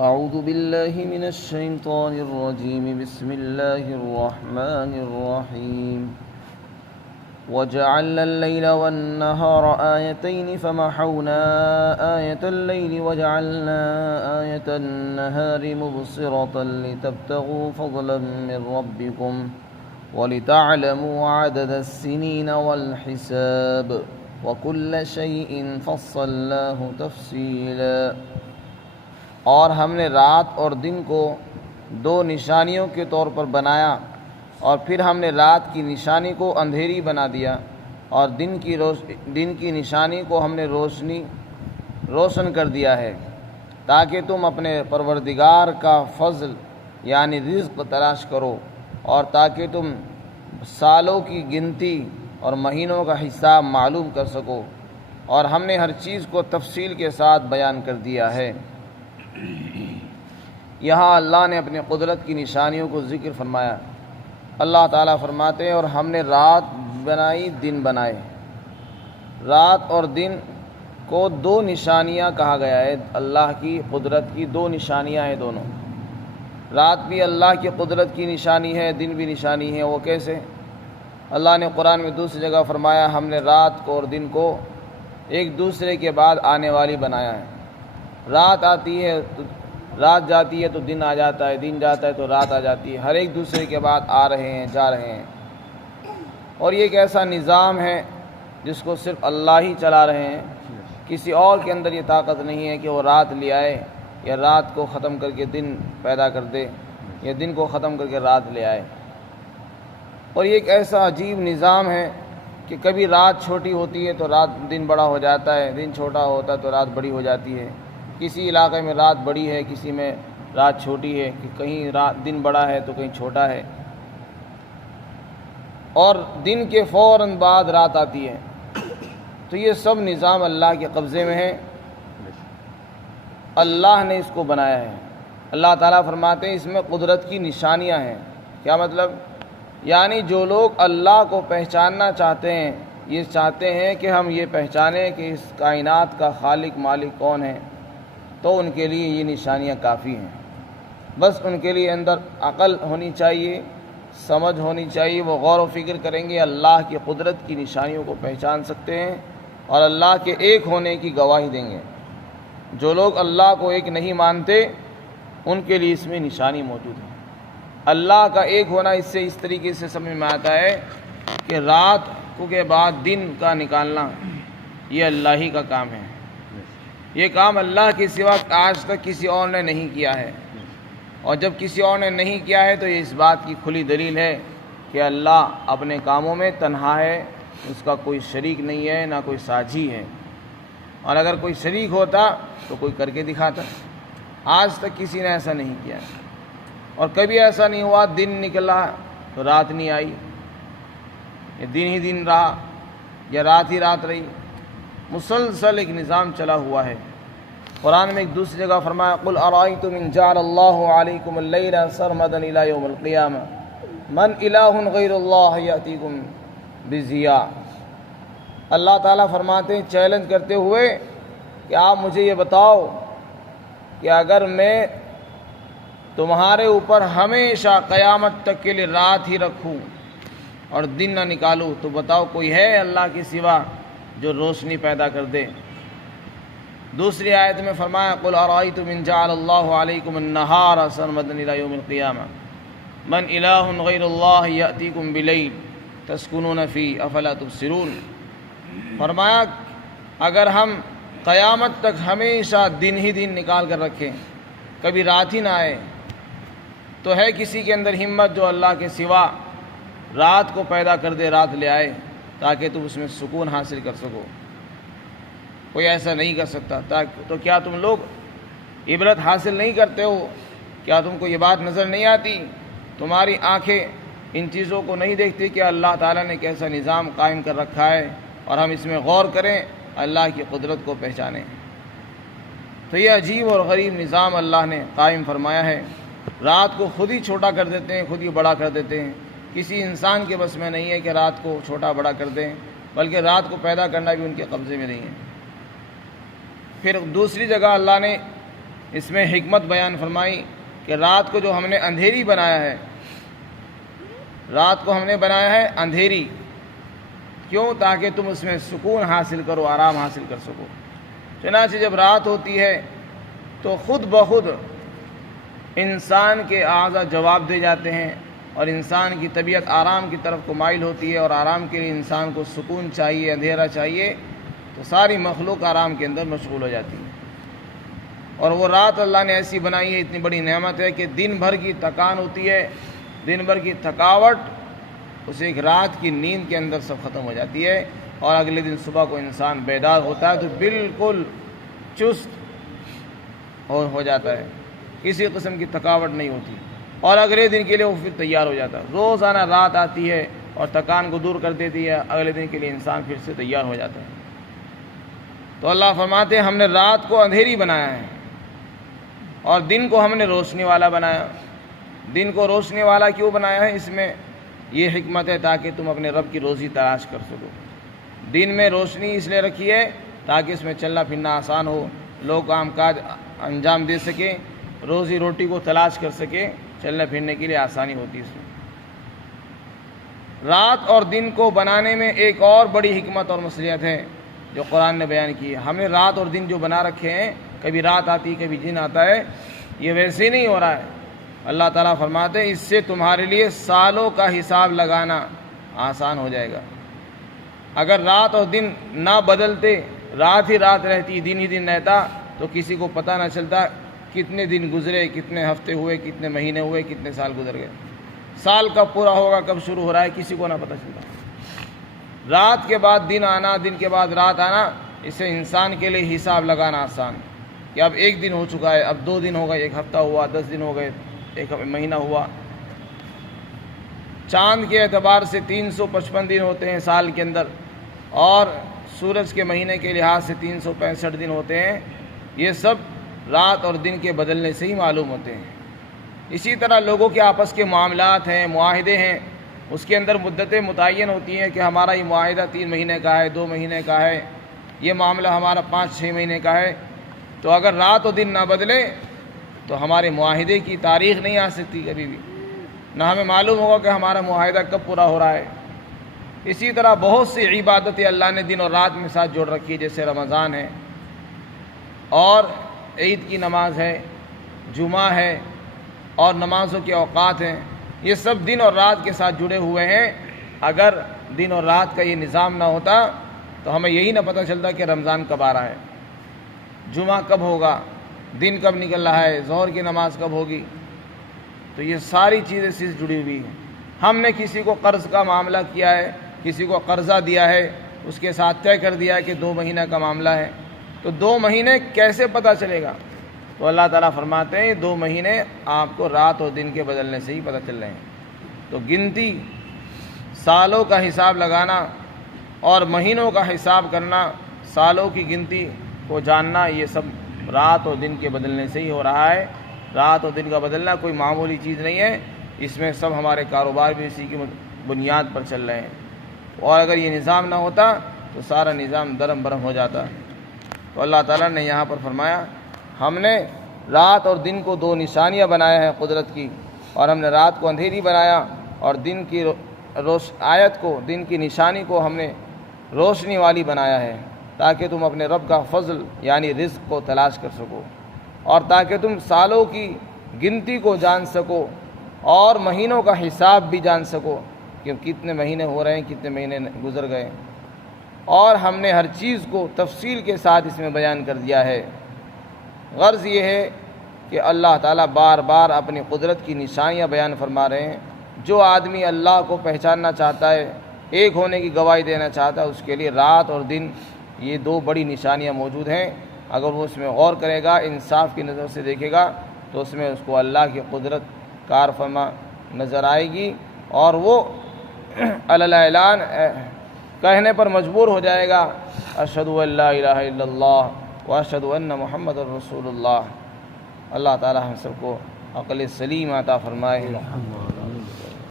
أعوذ بالله من الشيطان الرجيم بسم الله الرحمن الرحيم وجعلنا الليل والنهار آيتين فمحونا آية الليل وجعلنا آية النهار مبصرة لتبتغوا فضلا من ربكم ولتعلموا عدد السنين والحساب وكل شيء فصلناه تفصيلا۔ اور ہم نے رات اور دن کو دو نشانیوں کے طور پر بنایا، اور پھر ہم نے رات کی نشانی کو اندھیری بنا دیا، اور دن کی نشانی کو ہم نے روشن کر دیا ہے، تاکہ تم اپنے پروردگار کا فضل یعنی رزق تلاش کرو، اور تاکہ تم سالوں کی گنتی اور مہینوں کا حساب معلوم کر سکو، اور ہم نے ہر چیز کو تفصیل کے ساتھ بیان کر دیا ہے۔ یہاں اللہ نے اپنی قدرت کی نشانیوں کو ذکر فرمایا۔ اللہ تعالیٰ فرماتے ہیں اور ہم نے رات بنائی دن بنائے۔ رات اور دن کو دو نشانیاں کہا گیا ہے، اللہ کی قدرت کی دو نشانیاں ہیں دونوں۔ رات بھی اللہ کی قدرت کی نشانی ہے، دن بھی نشانی ہے۔ وہ کیسے؟ اللہ نے قرآن میں دوسری جگہ فرمایا ہم نے رات کو اور دن کو ایک دوسرے کے بعد آنے والی بنایا ہے۔ رات آتی ہے تو رات جاتی ہے تو دن آ جاتا ہے، دن جاتا ہے تو رات آ جاتی ہے، ہر ایک دوسرے کے بعد آ رہے ہیں جا رہے ہیں۔ اور یہ ایک ایسا نظام ہے جس کو صرف اللہ ہی چلا رہے ہیں، کسی اور کے اندر یہ طاقت نہیں ہے کہ وہ رات لے آئے یا رات کو ختم کر کے دن پیدا کر دے یا دن کو ختم کر کے رات لے آئے۔ اور یہ ایک ایسا عجیب نظام ہے کہ کبھی رات چھوٹی ہوتی ہے تو دن بڑا ہو جاتا ہے، دن چھوٹا ہوتا ہے تو رات بڑی ہو جاتی ہے۔ کسی علاقے میں رات بڑی ہے، کسی میں رات چھوٹی ہے، کہ کہیں دن بڑا ہے تو کہیں چھوٹا ہے، اور دن کے فوراً بعد رات آتی ہے۔ تو یہ سب نظام اللہ کے قبضے میں ہے، اللہ نے اس کو بنایا ہے۔ اللہ تعالیٰ فرماتے ہیں اس میں قدرت کی نشانیاں ہیں۔ کیا مطلب؟ یعنی جو لوگ اللہ کو پہچاننا چاہتے ہیں، یہ چاہتے ہیں کہ ہم یہ پہچانیں کہ اس کائنات کا خالق مالک کون ہے، تو ان کے لیے یہ نشانیاں کافی ہیں۔ بس ان کے لیے اندر عقل ہونی چاہیے، سمجھ ہونی چاہیے، وہ غور و فکر کریں گے، اللہ کی قدرت کی نشانیوں کو پہچان سکتے ہیں اور اللہ کے ایک ہونے کی گواہی دیں گے۔ جو لوگ اللہ کو ایک نہیں مانتے ان کے لیے اس میں نشانی موجود ہے۔ اللہ کا ایک ہونا اس سے اس طریقے سے سمجھ میں آتا ہے کہ رات کے بعد دن کا نکالنا یہ اللہ ہی کا کام ہے۔ یہ کام اللہ کے سوا آج تک کسی اور نے نہیں کیا ہے، اور جب کسی اور نے نہیں کیا ہے تو یہ اس بات کی کھلی دلیل ہے کہ اللہ اپنے کاموں میں تنہا ہے، اس کا کوئی شریک نہیں ہے، نہ کوئی ساجھی ہے، اور اگر کوئی شریک ہوتا تو کوئی کر کے دکھاتا۔ آج تک کسی نے ایسا نہیں کیا، اور کبھی ایسا نہیں ہوا دن نکلا تو رات نہیں آئی، یا دن ہی دن رہا یا رات ہی رات رہی۔ مسلسل ایک نظام چلا ہوا ہے۔ قرآن میں ایک دوسری جگہ فرمایا قل ارأیتم ان جعل اللہ علیکم اللیل سرمدا الی یوم القیامہ من الہ غیر اللہ یأتیکم بضیاء۔ اللہ تعالیٰ فرماتے ہیں چیلنج کرتے ہوئے کہ آپ مجھے یہ بتاؤ کہ اگر میں تمہارے اوپر ہمیشہ قیامت تک کے لیے رات ہی رکھوں اور دن نہ نکالوں تو بتاؤ کوئی ہے اللہ کے سوا جو روشنی پیدا کر دے؟ دوسری آیت میں فرمایا قل ارأیتم ان جعل اللہ علیکم النہار سرمدا الی یوم القیامہ من الہ غیر اللہ یأتیکم بلیل تسکنون فیہ افلا تبصرون۔ فرمایا اگر ہم قیامت تک ہمیشہ دن ہی دن نکال کر رکھیں، کبھی رات ہی نہ آئے، تو ہے کسی کے اندر ہمت جو اللہ کے سوا رات کو پیدا کر دے، رات لے آئے تاکہ تم اس میں سکون حاصل کر سکو؟ کوئی ایسا نہیں کر سکتا۔ تو کیا تم لوگ عبرت حاصل نہیں کرتے ہو؟ کیا تم کو یہ بات نظر نہیں آتی؟ تمہاری آنکھیں ان چیزوں کو نہیں دیکھتی کہ اللہ تعالیٰ نے کیسا نظام قائم کر رکھا ہے، اور ہم اس میں غور کریں، اللہ کی قدرت کو پہچانیں۔ تو یہ عجیب اور غریب نظام اللہ نے قائم فرمایا ہے۔ رات کو خود ہی چھوٹا کر دیتے ہیں، خود ہی بڑا کر دیتے ہیں۔ کسی انسان کے بس میں نہیں ہے کہ رات کو چھوٹا بڑا کر دیں، بلکہ رات کو پیدا کرنا بھی ان کے قبضے میں نہیں ہے۔ پھر دوسری جگہ اللہ نے اس میں حکمت بیان فرمائی کہ رات کو جو ہم نے اندھیری بنایا ہے، رات کو ہم نے بنایا ہے اندھیری، کیوں؟ تاکہ تم اس میں سکون حاصل کرو، آرام حاصل کر سکو۔ چنانچہ جب رات ہوتی ہے تو خود بخود انسان کے اعضاء جواب دے جاتے ہیں اور انسان کی طبیعت آرام کی طرف کو مائل ہوتی ہے، اور آرام کے لیے انسان کو سکون چاہیے، اندھیرا چاہیے، تو ساری مخلوق آرام کے اندر مشغول ہو جاتی ہے۔ اور وہ رات اللہ نے ایسی بنائی ہے، اتنی بڑی نعمت ہے کہ دن بھر کی تھکان ہوتی ہے، دن بھر کی تھکاوٹ اس ایک رات کی نیند کے اندر سب ختم ہو جاتی ہے، اور اگلے دن صبح کو انسان بیدار ہوتا ہے تو بالکل چست ہو جاتا ہے، کسی قسم کی تھکاوٹ نہیں ہوتی، اور اگلے دن کے لیے وہ پھر تیار ہو جاتا ہے۔ روزانہ رات آتی ہے اور تھکان کو دور کر دیتی ہے، اگلے دن کے لیے انسان پھر سے تیار ہو جاتا ہے۔ تو اللہ فرماتے ہیں ہم نے رات کو اندھیری بنایا ہے اور دن کو ہم نے روشنی والا بنایا۔ دن کو روشنی والا کیوں بنایا ہے؟ اس میں یہ حکمت ہے تاکہ تم اپنے رب کی روزی تلاش کر سکو۔ دن میں روشنی اس لیے رکھی ہے تاکہ اس میں چلنا پھرنا آسان ہو، لوگ کام کاج انجام دے سکیں، روزی روٹی کو تلاش کر سکیں، چلنے پھرنے کے لیے آسانی ہوتی ہے اس میں۔ رات اور دن کو بنانے میں ایک اور بڑی حکمت اور مصلحت ہے جو قرآن نے بیان کی ہے۔ ہم نے رات اور دن جو بنا رکھے ہیں، کبھی رات آتی کبھی دن آتا ہے، یہ ویسے ہی نہیں ہو رہا ہے۔ اللہ تعالیٰ فرماتے ہیں اس سے تمہارے لیے سالوں کا حساب لگانا آسان ہو جائے گا۔ اگر رات اور دن نہ بدلتے، رات ہی رات رہتی، دن ہی دن رہتا، تو کسی کو پتہ نہ چلتا کتنے دن گزرے، کتنے ہفتے ہوئے، کتنے مہینے ہوئے، کتنے سال گزر گئے۔ سال کب پورا ہوگا، کب شروع ہو رہا ہے، کسی کو نہ پتہ چلتا۔ رات کے بعد دن آنا، دن کے بعد رات آنا، اس سے انسان کے لیے حساب لگانا آسان کہ اب ایک دن ہو چکا ہے، اب 2 دن ہو گئے، ایک ہفتہ ہوا، 10 دن ہو گئے، ایک مہینہ ہوا۔ چاند کے اعتبار سے 355 دن ہوتے ہیں سال کے اندر، اور سورج کے مہینے کے لحاظ سے 365 دن ہوتے ہیں۔ یہ سب رات اور دن کے بدلنے سے ہی معلوم ہوتے ہیں۔ اسی طرح لوگوں کے آپس کے معاملات ہیں، معاہدے ہیں، اس کے اندر مدتیں متعین ہوتی ہیں کہ ہمارا یہ معاہدہ 3 مہینے کا ہے، 2 مہینے کا ہے، یہ معاملہ ہمارا 5-6 مہینے کا ہے۔ تو اگر رات و دن نہ بدلے تو ہمارے معاہدے کی تاریخ نہیں آ سکتی کبھی بھی، نہ ہمیں معلوم ہوگا کہ ہمارا معاہدہ کب پورا ہو رہا ہے۔ اسی طرح بہت سی عبادتیں اللہ نے دن اور رات میں ساتھ جوڑ رکھی ہے، جیسے رمضان ہے اور عید کی نماز ہے، جمعہ ہے، اور نمازوں کے اوقات ہیں، یہ سب دن اور رات کے ساتھ جڑے ہوئے ہیں۔ اگر دن اور رات کا یہ نظام نہ ہوتا تو ہمیں یہی نہ پتہ چلتا کہ رمضان کب آ رہا ہے، جمعہ کب ہوگا، دن کب نکل رہا ہے، ظہر کی نماز کب ہوگی۔ تو یہ ساری چیزیں سے جڑی ہوئی ہیں۔ ہم نے کسی کو قرض کا معاملہ کیا ہے، کسی کو قرضہ دیا ہے، اس کے ساتھ طے کر دیا ہے کہ 2 مہینہ کا معاملہ ہے، تو 2 مہینے کیسے پتہ چلے گا؟ تو اللہ تعالیٰ فرماتے ہیں 2 مہینے آپ کو رات اور دن کے بدلنے سے ہی پتہ چل رہے ہیں۔ تو گنتی، سالوں کا حساب لگانا اور مہینوں کا حساب کرنا، سالوں کی گنتی کو جاننا، یہ سب رات اور دن کے بدلنے سے ہی ہو رہا ہے۔ رات اور دن کا بدلنا کوئی معمولی چیز نہیں ہے، اس میں سب ہمارے کاروبار بھی اسی کی بنیاد پر چل رہے ہیں، اور اگر یہ نظام نہ ہوتا تو سارا نظام درم برہم ہو جاتا۔ تو اللہ تعالیٰ نے یہاں پر فرمایا ہم نے رات اور دن کو 2 نشانیاں بنایا ہیں قدرت کی، اور ہم نے رات کو اندھیری بنایا اور دن کی آیت کو، دن کی نشانی کو ہم نے روشنی والی بنایا ہے، تاکہ تم اپنے رب کا فضل یعنی رزق کو تلاش کر سکو، اور تاکہ تم سالوں کی گنتی کو جان سکو اور مہینوں کا حساب بھی جان سکو کہ کتنے مہینے ہو رہے ہیں، کتنے مہینے گزر گئے۔ اور ہم نے ہر چیز کو تفصیل کے ساتھ اس میں بیان کر دیا ہے۔ غرض یہ ہے کہ اللہ تعالیٰ بار بار اپنی قدرت کی نشانیاں بیان فرما رہے ہیں۔ جو آدمی اللہ کو پہچاننا چاہتا ہے، ایک ہونے کی گواہی دینا چاہتا ہے، اس کے لیے رات اور دن یہ 2 بڑی نشانیاں موجود ہیں۔ اگر وہ اس میں غور کرے گا، انصاف کی نظر سے دیکھے گا، تو اس میں اس کو اللہ کی قدرت کار فرما نظر آئے گی، اور وہ علی اعلان کہنے پر مجبور ہو جائے گا اشہد ان لا الہ الا اللہ واشہد ان محمد رسول اللہ۔ اللہ تعالی ہم سب کو عقل سلیم عطا فرمائے۔